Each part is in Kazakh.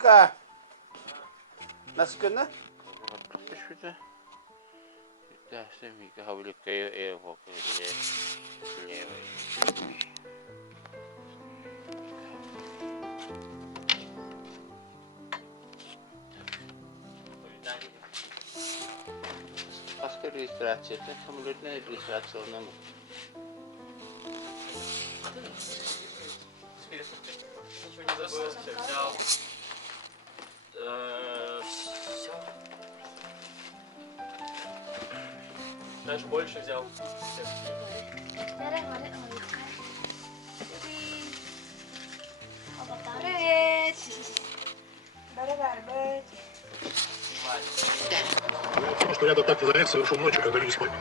Вика, насколько? Что-то. Да, Вика, хавлика и вока левой. Паска регистрация, это самолетная регистрация нам. Ничего не забыл, все взял. Все. Даже больше взял. Привет! Здорово, Потому что ряд атак на совершил ночью, когда люди спали.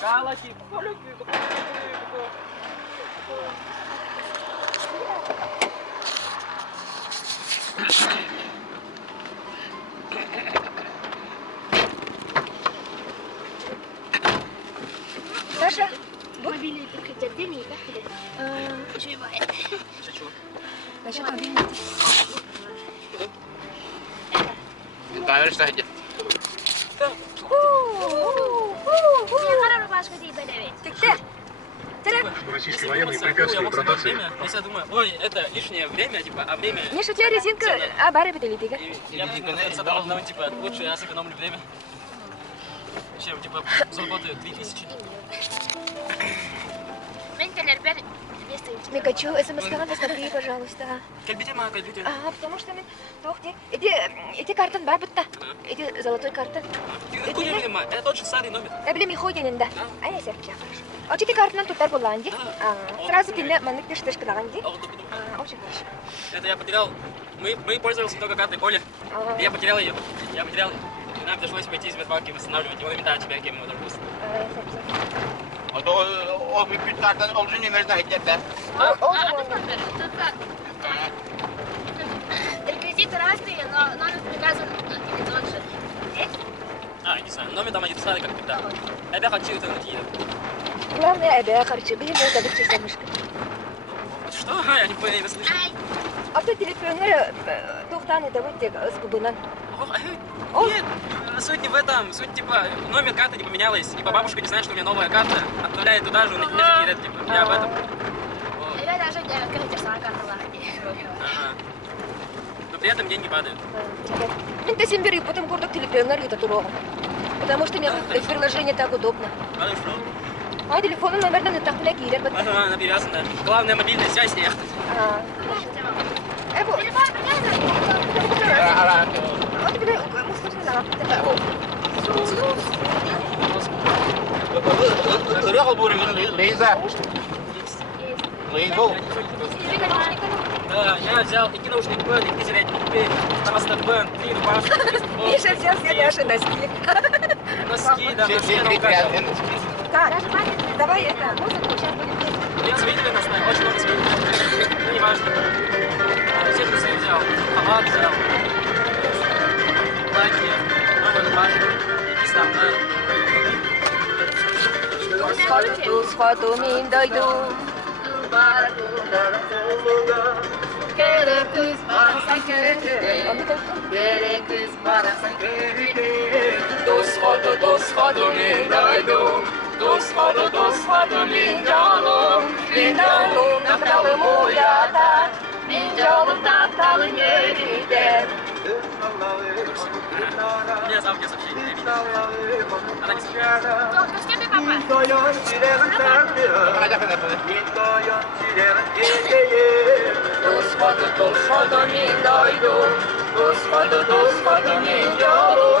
Галочки, Саша, мобильный ты хоть отдельно и как-то? Еще и бывает. Чего? Насчет мобильного. Камера стоит. Российские военные препятствуют ротации. Я думаю, ой, это лишнее время, типа, а время... Не шути, резинка, а бары бедолитыга. Я подумал, типа, лучше я сэкономлю время, чем, типа, заработаю 3000. Микачу, смс-канал посмотри, пожалуйста. Кальбите, ма, кальбите. Потому что мы... Тохти. Иди картон бар бутта. Иди золотой картон. Это тот же старый номер. Блин, ми ходин да. А я серча, хорошо. А ты картон тут буланди. Сразу ты манник ты штышка лаганди. Очень хорошо. Это я потерял. Мы пользовались только картой Оли. Я потерял ее. И нам пришлось пойти из Сбербанка и восстанавливать. Его именно теперь кем мы удалось. O da o bir kartdan olsun numarasına hiddetle. Реквизиты разные, но номер привязан один и тот же. Не знаю, номер там один старый, как тогда. Я хочу это найти. Главное, я хочу. Блин, это быть самышка. Что? Я не понял, не слышал. А ты телефонер тухтаны давайте с бубынан. Нет, суть не в этом. Суть, типа, номер карты не поменялась. Типа, бабушка не знает, что у меня новая карта. Отправляет туда же, у них нет, типа, я об этом. Я даже не открыта сама карта Но при этом деньги падают. Ты симбери, потом гордок телефонер это туром. Потому что мне приложение так удобно. А телефон номер не так легкий, ребята. Она привязана. Главная мобильная связь нет. Kırık bu Leyza. Leyza. Да, я взял и наушник Бен, и дизель, теперь Мастер Бен, 3 рубашки. Миша взял все наши носки. Носки, да, носки. Так, давай это, музыку сейчас будем. Я свидели нас, очень много свидели. Ну, не важно. Все трусы взял, халат взял. Платье, новая рубашка, якийсь там, Сходу мин дойду. До сходу мин дойду. До сходу мин джалу. Мин джалу направо мулята. Мин джалу таталы не видят. Меня зовут, я сообщение не видел. Она не слышит. Скажи, папа. До сходу мин дойду. До сходу мин джалу.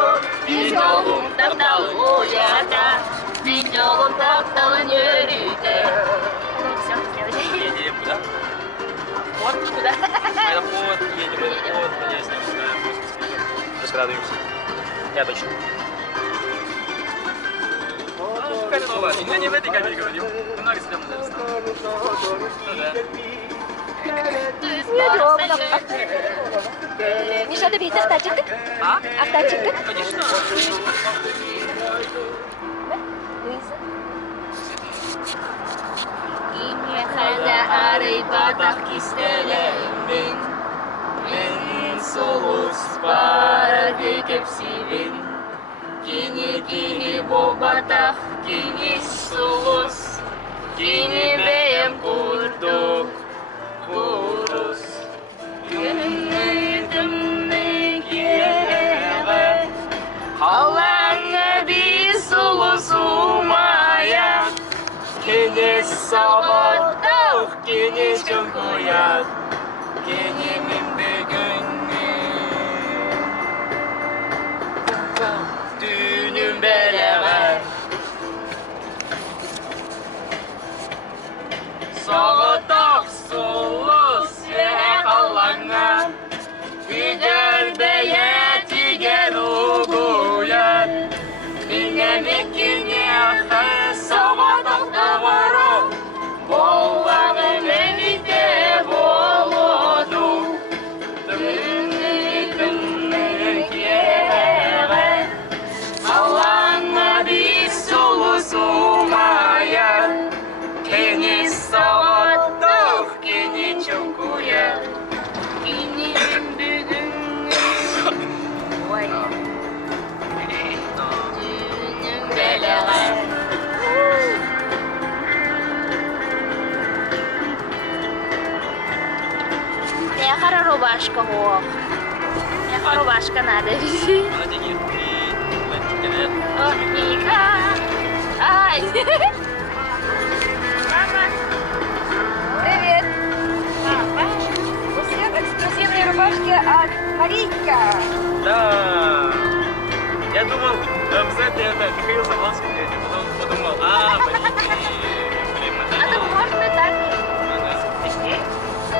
Мин джалу направо мулята. тапталын йөрүйтер. Все, следующий. Едем куда? Вот куда. Аэропорт, едем в аэропорт, надеюсь, не устраиваем, просто радуемся. Я точно. Какая новая? Ну, не в этой камере говорил. Много съемок записал. Ну да. Неудобно. Миша, добей, автор çıktık. А? Автор çıktık. Конечно. Луиза. Имехәлә арый батак кистәләмен. Мен солус бар дикеп сивин. Кини бу батак, кини солус. Кини бәем курдук, курус. Дымны киәгә. Халаңа би солус умая. Kini sabah kini çok uyan. Kini min bugünü. Dünüm beraber. Sağıtak solus ve kalana. Gider beye tiger uguyan. Minemi kini akı sağıtak doğru. Boğanı beni de boğdu. Dümdük yere. Allah'ına bir solus olmaya. Kini sağıtak kini çok uyan. Kini bugünü. Vay. Dünüm belalar. Яха рубашка, ох. Яха рубашка надо. Она денег и Ох, Ника. Ай. Мама. Привет. У всех эксклюзивные рубашки от Марийка. Да. Я думал, обязательно это Михаил Заблонский, потом подумал, блин, А то можно так.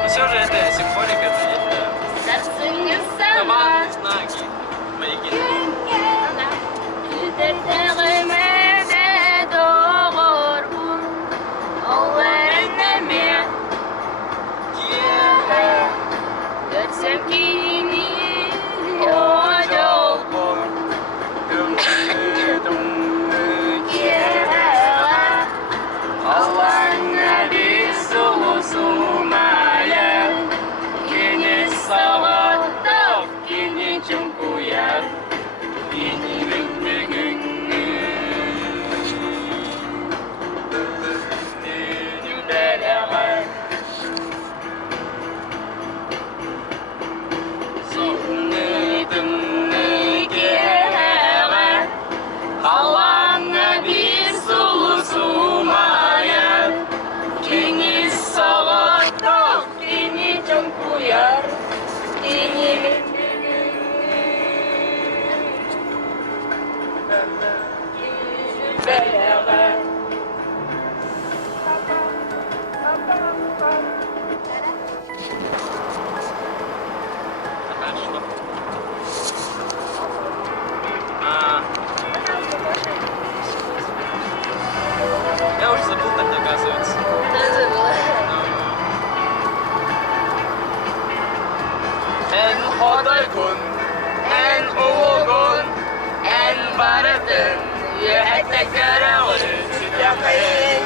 ну все же это символика, это Дарсың сама. командные знаки, маяки. Күтәртәгемә дә doğur bu. Олларыннаме. Görsem kini ocak bu. Allah'ına bir solus olmaya. Kini savaşta, kini çok uyan. Kini bugünü. Dünüm beraber. Dümdük yere. Allah'ına bir solus olmaya. Kini savaşta, kini çok uyar. Kini bugünü. Dünüm beraber. А что? А, я уже забыл тогда, оказывается. En hoday kun, en ulugun, en baratın, yehette karalı, sütyamayın.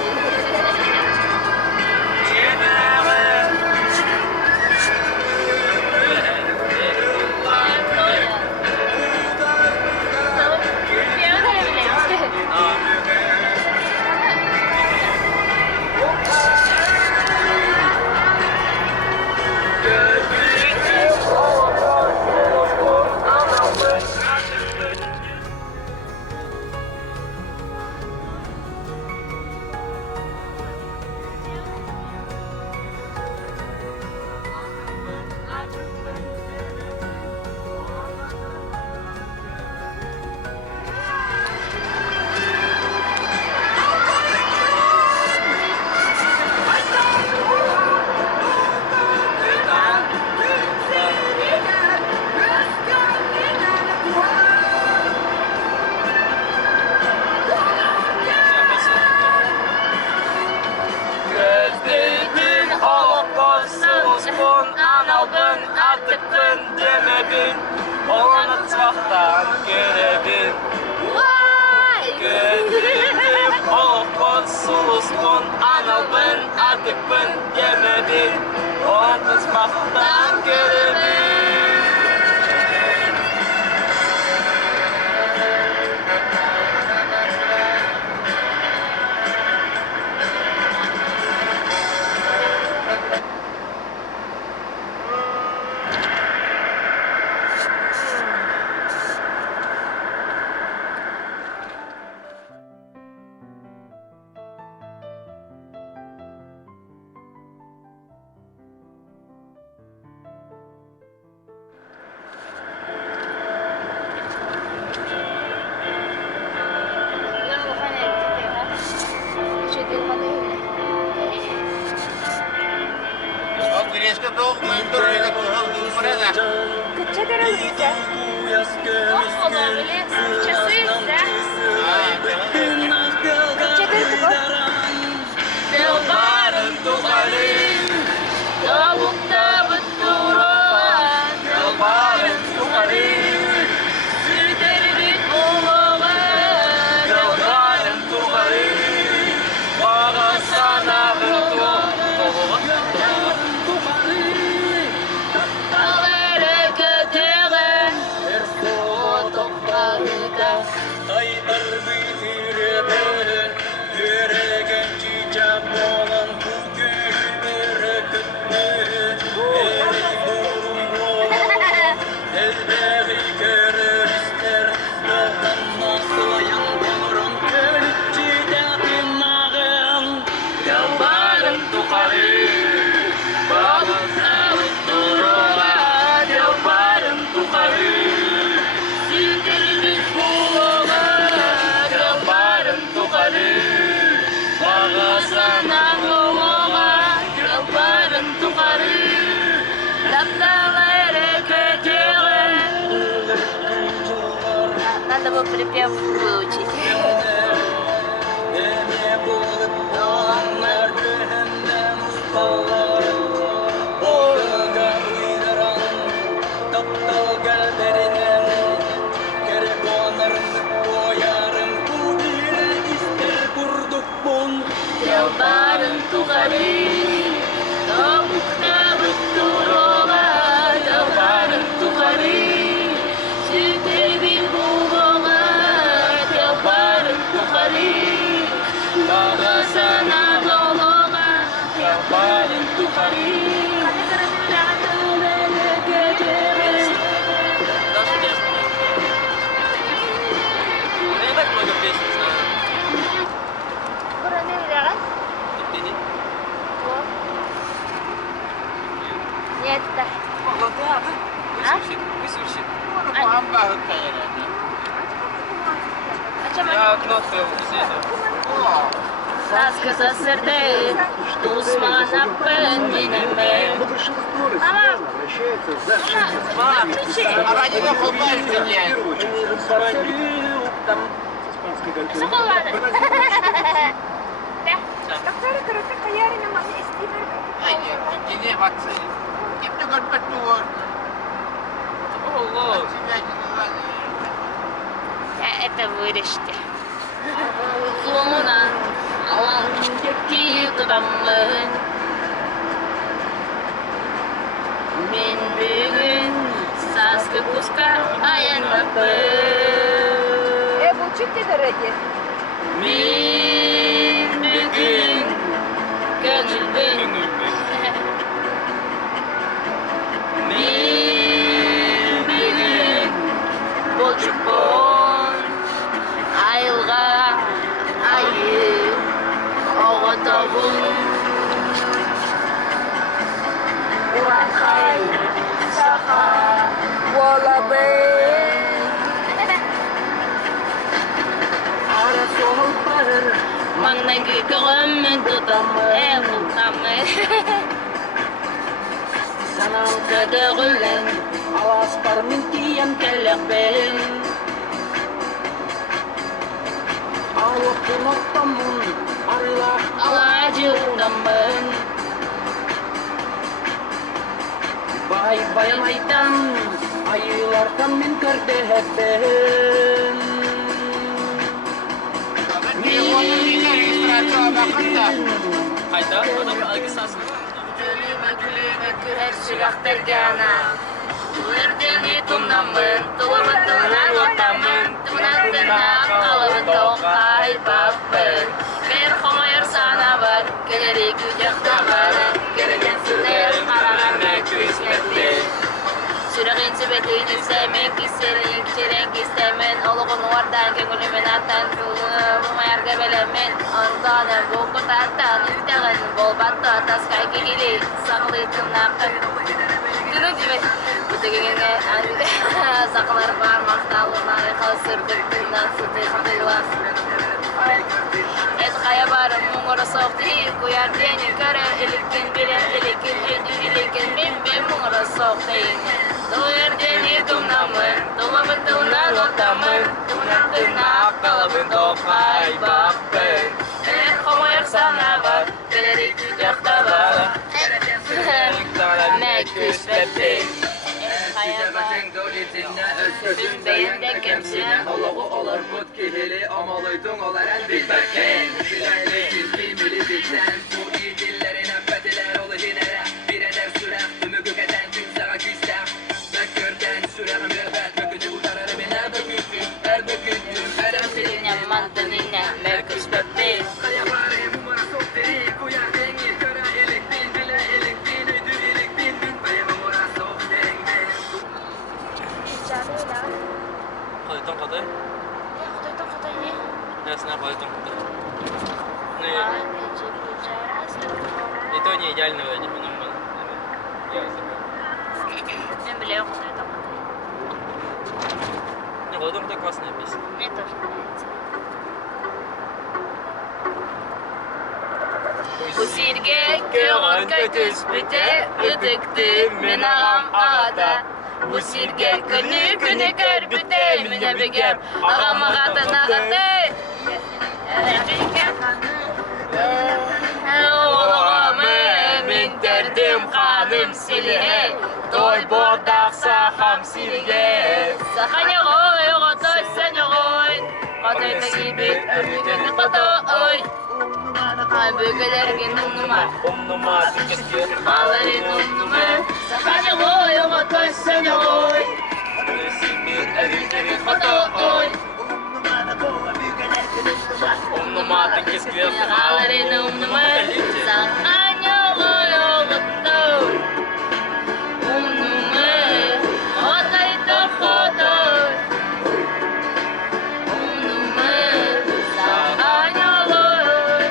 Atmazmaktan kerebin Vay! Gönlüm olukun suluskun Analbın atıkbın yemedin Atmazmaktan kerebin Гречка долго, мы тоже так мороза. Кыча дорогуся. Господи, часы, да? Кыча дорогуся. Yılların tuğalin Tavukta bıtturulan Yılların tuğalin Süterin oğluma Yılların tuğalin Bağa sana bıtturulan Yılların tuğalin Alere kötüğün Ersoğu toprağıda Ay arbitirebin Yüreğin çiçek olan Bu gülleri kütme Eri burun olan Elleri görür ister Yoldan nasılayan Yolun ölücüde tırnağın Yolların tukarın Bağın sağlık durulan Yolların tukarın Sildiriniz buğular Yolların tukarın Bağısanan oğular Yolların tukarın Laptaları kötüğün Надо бы припев выучить. Ene bulup doğanlar cehennem ustaları Boyuna uyduran Taptal göllerinin Gerek onarım boyarım Bu bile ister kurduk bun Yolların tukarın Tavukta bıtturulan Yolların tukarın Süterin oğluma Yolların tukarın Bağısana doluma Yolların tukarın Alere kötüğün Я так много песен знаю. Ты не? Нет, да. Выслушай. Памба хыккаярады. А чем Я окно открыл, все это. Сказка со сердец, Тусмана пендинеме. Мама, выключи. А ради него хлопаешь где? Что ладно? Takkara karata kayarina mami istiver. Ай, нет, не вакцы. Не мне говорит, патур. Ого. Тебя не называли. Это вырежьте. Зумуна, алан текки кыдамын. Мен бүгін сасқы құсқа аянмаппын. Будьте дороги. Мен бүгін көңілбін. Мен бүгін болжықпын. Айылға айы оғытауын. Урахай, саха, волабы. Маңнайғы көңімін тұтамын, тұтамын. Санал кәдіғілін, аласпар мен тием кәләқпен. Аллахтың оттамын, арылақ Алажылдамын. Бай баян айтам, Ayılardan min körde heppen Telefonun yine registrasyon bakında. Hayda, adam algısasın. Gülüme gülüme güher silahlarga ana. Uerdeni tunamın, tulamın tunan otamın, tunan tırnak alıbın toqay babbın. Bir xomayır sana var, geleri gücekta var, gereken sürer qarağana küsmetli. Sürəğin sübetini istemin, kisserin çiren istemin, oluğun vardan köngülümün atan tuğunu, bu mayarga belemin, ondanın bu kutartan, istegen bol batta, taskay kekili, sağlı tırnakın. Dünün gibi, bu tegene saklar parmakta, lunay kalsırdık, tırnak sütü kıylas. Et kaya barım, mungora soğukti, kuyar deni köre, ilikin bilen, ilikin öydü, ilikin bim, mungora soğukti. Tuer deni tunamın, tulamın tunan otamın, tunan tırnak kalıbın topay babbın. Eğer xomayır sana var, geleri gücekta var, ne küsbetli. Biz beyinde kimsin, Oluğu olur kut kihili Amalıydın olar el bilbekin Bileyli yüz bilmili bizden Bu iyi dillerin öpediler olu hinere Bir eder sürem tümü güketen kimseye küsem Bekörden sürem mürbet Bökücü kurtarırım her böküntüm Her böküntüm her Seninle mantığıyla merküsbetli. Kaya bari mumara sok deri Kuyar dengi köre eliktin Bile eliktin öydü eliktin Bin beye mumara sok dengden Koyton koday. Ясно, поэтому да. Ну, и то не идеального, не понимаю. Я забыл. Ben bile yok da Не, Голодом это классная песня. Мне тоже нравится. Bu sirge köyün kötüs bite, ötüktü min ağam ağada. Bu sirge günü günü kör büte, mine bigem ağam ağatın ağatı. Oğlumu min derdim hanım silhe, toy bordaksa ham silge. Sakanya oy, otoy sen oy, otoy da gibi ömrünü oy. Bögeler genum numar, ağları num numar. Sakanya oy, otoy sen oy, oy. Numara keskiyat. Ağları num numar. Sakanya oy, otoy. Numar, otoy da otoy. Numar, sakanya oy.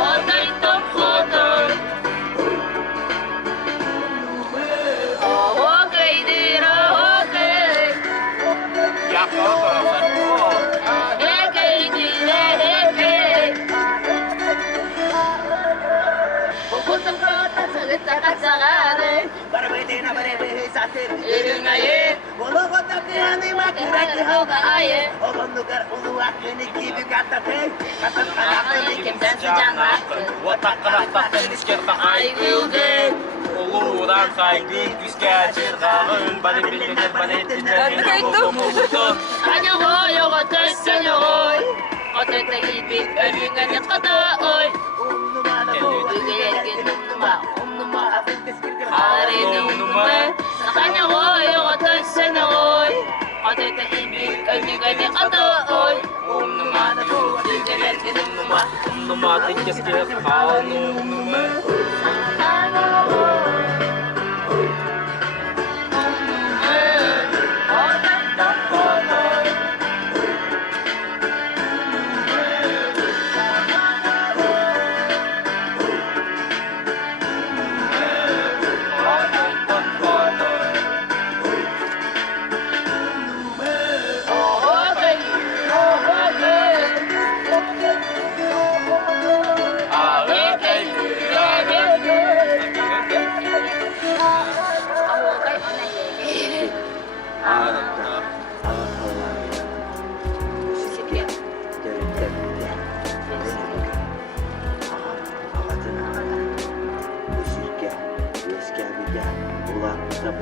Otoy da otoy. Okeydir, okey. Yakın o tarafa. Ekeydir, ekey. Kukutum kota sıgıta kaçağını. Barbedena barebe satir Ürünayı. Oluğu da kıyani makiraki Hava ayı. Oğlunu kar ulu akını gibi katatay Katat Ayı kimden sıcan hakkı. Ватаққырақтақтан ескер Ay қағай güldü. Ұлудан қайғы күзге жырғағын Бәлі білгенер бәлі Sakanya oy, otoy sen oy. Otoy da gibi ömrünü kota oy. Bögeler genum numar, ağları num numar. Sakanya oy, otoy sen oy. Otoy da gibi ömrünü kota oy. Bögeler genum numar. Numara keskiyat қағын Ekey, ekey.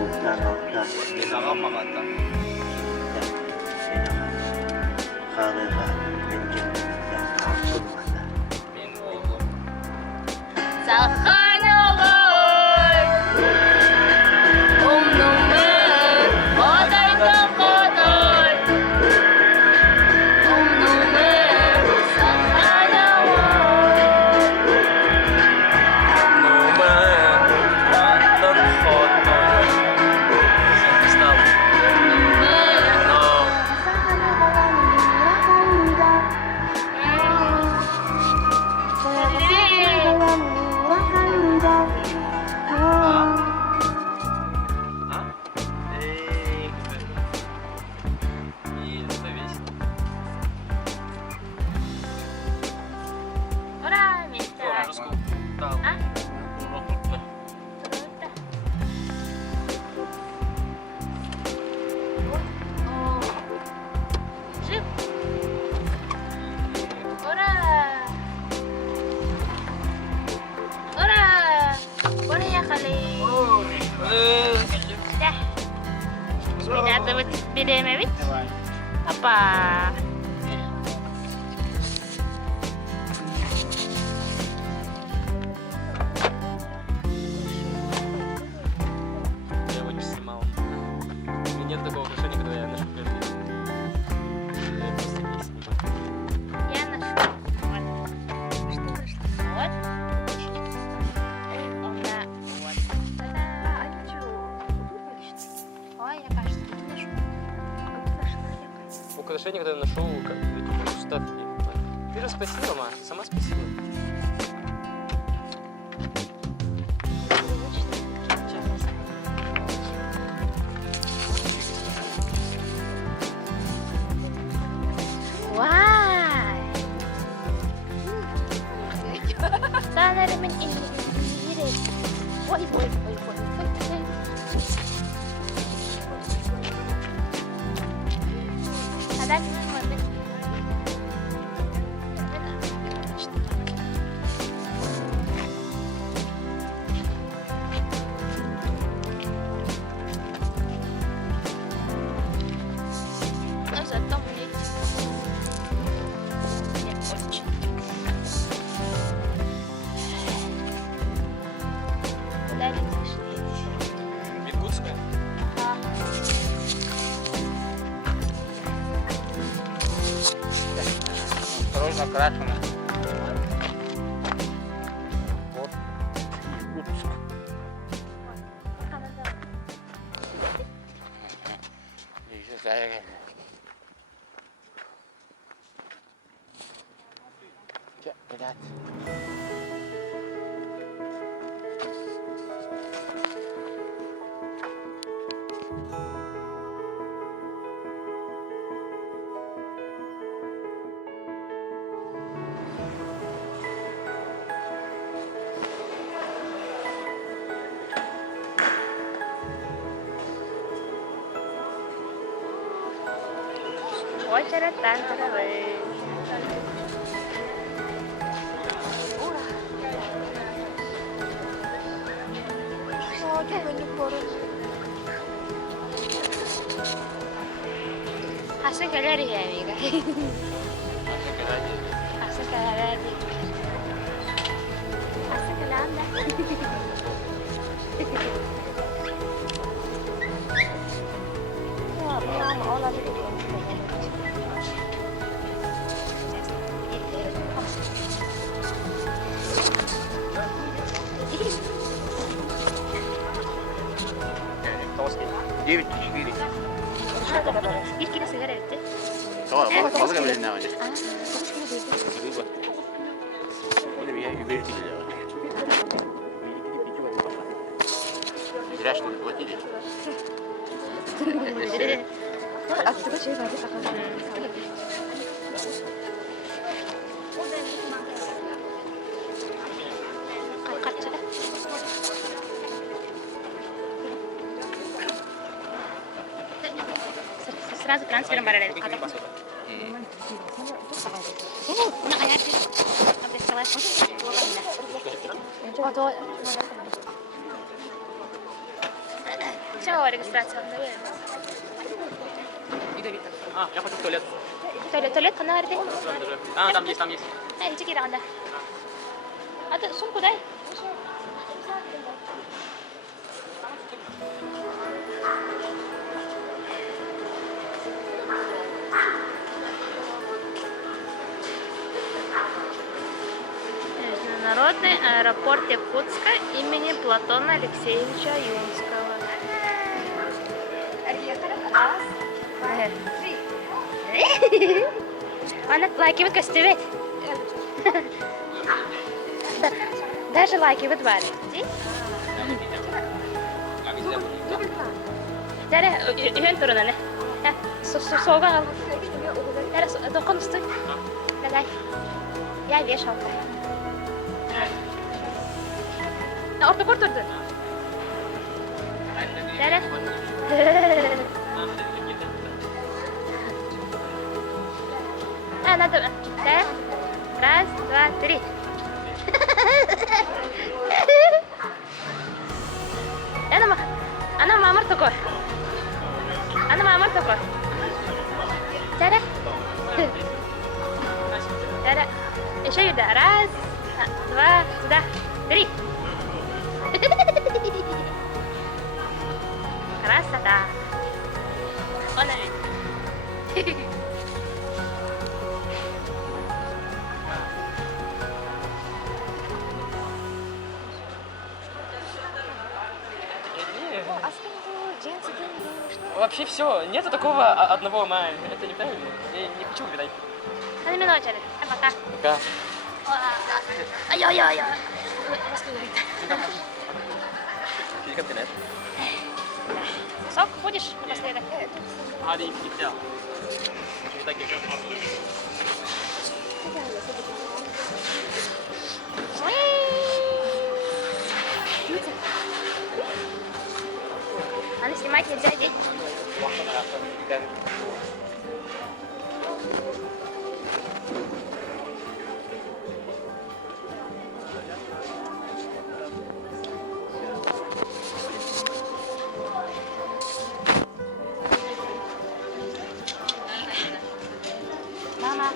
Desa Makata. Min oğlum. Sakhanalay Umnumun Odaydan koday Umnumun Sakhanalay Numan, London photo. Stop. No. А? Эй, и это весело. Ура, мечта. Тоже скупал. А? О, жив. Ура! Ура! Поехали! Да. Ребята, вот беременна, Опа! Я его не снимал. У меня нет такого украшения, когда я ношу каждый день. Я просто не снимаю. Я нашла. Вот. Что нашла? Вот. У меня вот. Та-да. Ой, я кажется, тут нашла. Украшение, когда я ношу, как эти вставки. Ты же спасибо, Ма, ты сама спасибо. Why? Sana naman iniirit. Why? Ada naman mabit. Зато мне не очень. Куда летишь? Якутская? Осторожно, крашено. Вот. Якутск. Еще заехали. Че, блядь. Очередь танцевать. Hace calor ya, amiga. Hace calor. Hace calor. Толстый. 9,4. Bir kilo sigara bitti. Tamam, balık verin ne olacak? Rıba. Böyle bir yer yüberi değil ya. Зря что ли платили? Отсюда şey verdi bakalım. Kaçta? Сразу трансфером барали. Все, регистрация. Я хочу в туалет. Туалет она где? Там есть, там есть. Иди кида анда. А ты сумку дай. Международный аэропорт Якутска имени Платона Алексеевича Юнского. Она лайки костюме. Даже лайки в дворе. Дәрі үйен тұрын әне. Соған ал. Дәрі доқын үсті. Дәләй. Я вешалка. Орта кор тұрды. Дәрі. Надо. Да? Раз, два, три. Она мамар такой. Она мамар такой. Дядя. Дядя. Еще сюда. Раз, два, сюда. Три. Красота. Она. Вообще все, нету такого одного мая. Это неправильно. Я не хочу угадать. Она минут через. Пока. Пока. Ай-яй-яй. Как ты знаешь? Сок будешь напоследок? А, ты не взял. Не так еще. Она снимать нельзя, дети. Мама.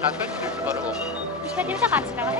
Kakak baru Bisa dia bisa kasih kawan.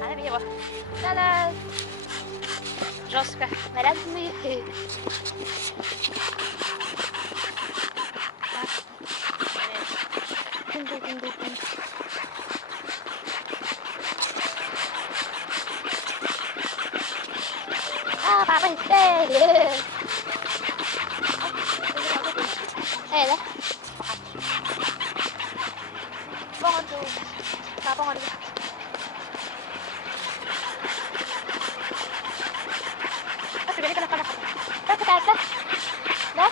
Ada dia bawah. Dadah. Жестко. Нарядные. А, папа, эй, да? Понgon tuh. Nah, pongon dulu. Sudah ini kenapa? Dah, kita. Dah.